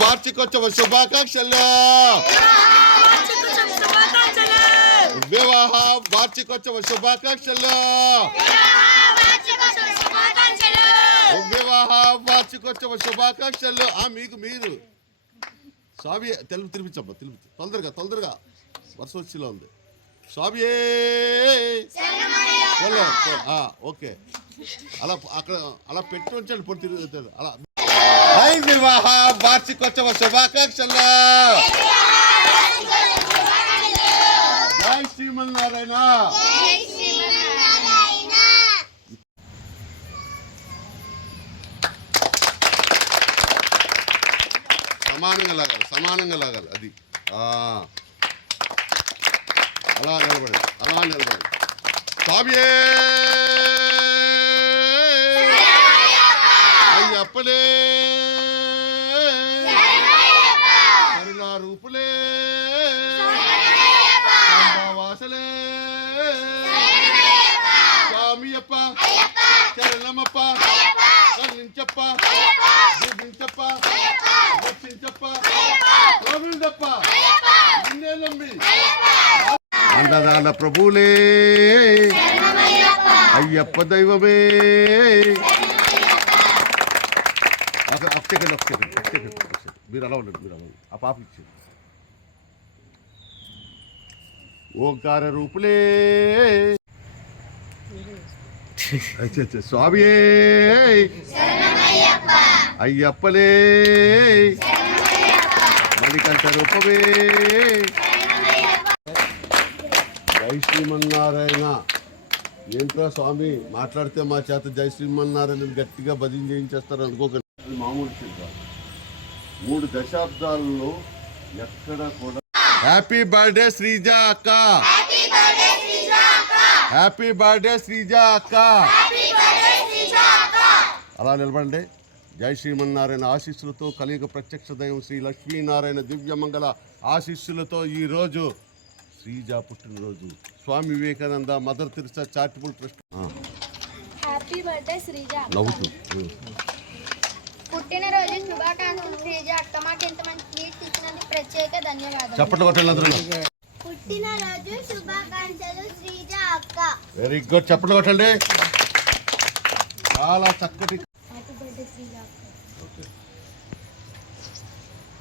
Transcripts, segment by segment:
వార్షికోత్సవ శుభాకాంక్షలు. వివాహ వార్షికోత్సవ శుభాకాంక్షలు. వివాహ వార్షికోత్సవ శుభాకాంక్షలు. ఆ మీకు మీరు. స్వామి తెలుపు తినిపించమ్మా తినిపించ తొందరగా తొందరగా. వర్ష వచ్చిలో ఉంది. స్వామి ఓకే. అలా అక్కడ అలా పెట్టి ఉంచండి పొడి తిరుగుతాడు అలా. హై వివాహ వార్షికోత్సవ శుభాకాంక్షలు జై శ్రీమన్నారాయణ సమానంగా లాగాలి సమానంగా లాగాలి అది ఆ. అలా నిలబడి అలా నిలబడి స్వామియే అయ్యప్పలే కరుణారూపులే వాసలే స్వామియప్ప చరణమప్ప కరుణించప్ప దీపించప్ప రక్షించప్ప గోవిందప్ప నిన్నే నమ్మి అన్నదాన ప్రభులే అయ్యప్ప దైవమే ఒక ఒక సెకండ్ ఒక సెకండ్ ఒక సెకండ్ ఒక సెకండ్ మీరు అలా ఉండండి మీరు అలా ఆ పాప ఇచ్చింది. ఓంకార రూపులే. అచ్చా, అచ్చా. అయ్యప్పలే. మణికంఠ రూపమే. జై శ్రీమన్నారాయణ. ఏంట్రా స్వామి మాట్లాడితే మా చేత జై శ్రీమన్నారాయణ గట్టిగా భజన చేయించేస్తారు అనుకోకండి. మామూలు విషయం కాదు. మూడు దశాబ్దాలలో ఎక్కడ కూడా హ్యాపీ బర్త్డే శ్రీజ అక్క. హ్యాపీ బర్త్డే శ్రీజ అక్క. అలా నిలబడండి. జై శ్రీమన్నారాయణ ఆశీస్సులతో కలియుగ ప్రత్యక్ష దైవం శ్రీ లక్ష్మీనారాయణ దివ్యమంగళ ఆశీస్సులతో ఈరోజు శ్రీజ పుట్టినరోజు. Swami Vivekananda Mother Teresa charitable trust. Happy birthday Sreeja నవ్వుతూ. పుట్టినరోజు శుభాకాంక్షలు శ్రీజ. అక్క మాకు ఇంత మంచి స్వీట్స్ ఇచ్చినందుకు ప్రత్యేక ధన్యవాదాలు చప్పట్లు కొట్టండి అందరూ పుట్టినరోజు శుభాకాంక్షలు శ్రీజ అక్క. వెరీ గుడ్ చప్పట్లు కొట్టండి. చాలా చక్కటి హ్యాపీ బర్త్డే శ్రీజ అక్క.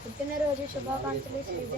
పుట్టినరోజు శుభాకాంక్షలు శ్రీజ